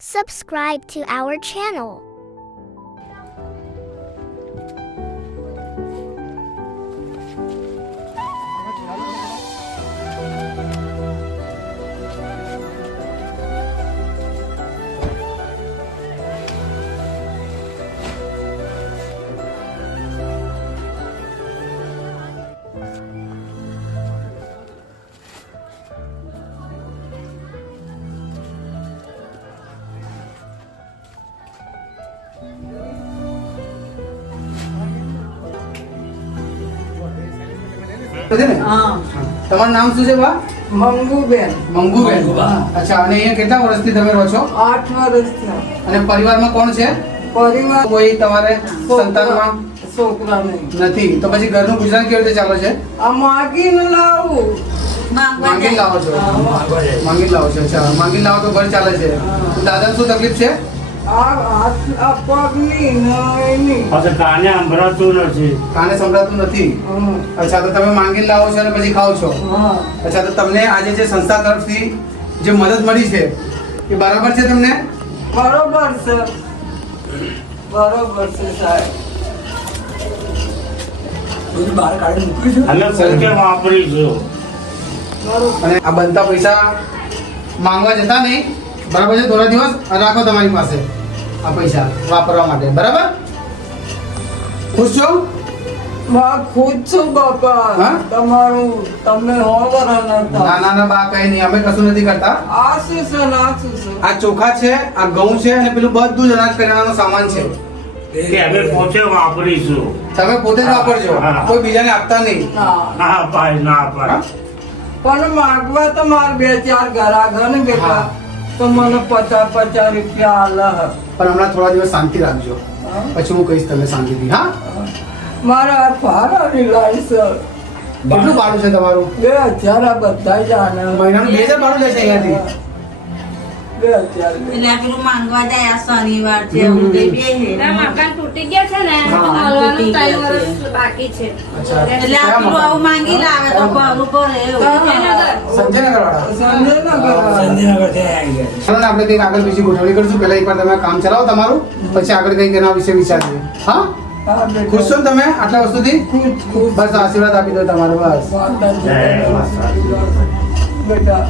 Subscribe to our channel. તમારું નામ શું છે બા? મંગુબેન. મંગુબેન. અચ્છા, અને અહીંયા કેટલા વર્ષથી તમે રહો છો? 8 વર્ષથી. અને પરિવારમાં કોણ છે? પરિવાર કોઈ તમારે સંતાનમાં છોકરા નહીં. નથી, તો પછી ઘરનું ગુજરાન કેવી રીતે ચાલે છે? આ માગીને લાવું. માંગીને લાવો છો? માંગીને લાવો છો. અચ્છા, માંગીને લાવો તો ઘર ચાલે છે. દાદા શું તકલીફ છે? આ પગની ને એની. પાછું કાને સંભળાતું નથી. કાને સંભળાતું નથી. હમ. અચ્છા, તો તમે માંગીને લાવો છો અને પછી ખાઓ છો. હા. અચ્છા, તો તમને આજે જે સંસ્થા તરફથી જે મદદ મળી છે એ બરાબર છે તમને? બરોબર છે. બરોબર છે સાહેબ. અમે પોતે વાપરીશું. બરોબર. અને આ બનતા પૈસા માંગવા જતા નહીં, બરાબર છે? થોડા દિવસ રાખો તમારી પાસે આ પૈસા વાપરવા માટે, બરાબર? ખુશ છો? માં ખુદ છું બાપા. હા? તમારું તમે હોવરા ના નતા. ના ના બા, કઈ નહીં, અમે કશું નથી કરતા. આ શું છે ને આ શું છે? આ ચોખા છે, આ ઘઉં છે, અને પેલું બધું જ અનાજ કરિયાણાનો સામાન છે. કે અમે પોતે વાપરીશું. તમે પોતે જ વાપરજો, હા. કોઈ બીજાને આપતા નહીં. ના. ના અપાય, ના અપાય. પણ માગવા તો માર 2-4 ઘરા ને બેટા હા. તો મને 50 રૂપિયા આલે. પણ હમણાં થોડા દિવસ શાંતિ રાખજો, પછી હું કહીશ તમે શાંતિથી. હા, મારા ફારાની લાયસન્સ કેટલું ભાડું છે તમારું? 2000 આ બધા જાણે. મહિનાનું 2000 ભાડું જાય છે અહીંયાથી? 2000. એટલે આ પેલું માંગવા જાય આ શનિવાર છે એવું તે બે હે. ના, મકાન તૂટી ગયા છે ને તો હા, મળવાનું તૂટી 3 ગયા છે. વર્ષ બાકી છે. અચ્છા, એટલે આ કયા પેલું મકાન? આવું માંગી લાવે તો ભરવું પડે એવું. સંજયનગર વાળા? સંજયનગર. ચાલો ને આપણે કંઈક આગળ બીજી ગોઠવણી કરશું. પહેલા એકવાર તમે આ કામ ચલાવો તમારું, પછી આગળ કંઈક એના વિશે વિચારીએ. હા, હા બેટા. ખુશ છો ને તમે આટલા વસ્તુથી? ખુશ. બસ આશીર્વાદ આપી દો તમારો, બસ. માતાજી. જય માતા. બેટા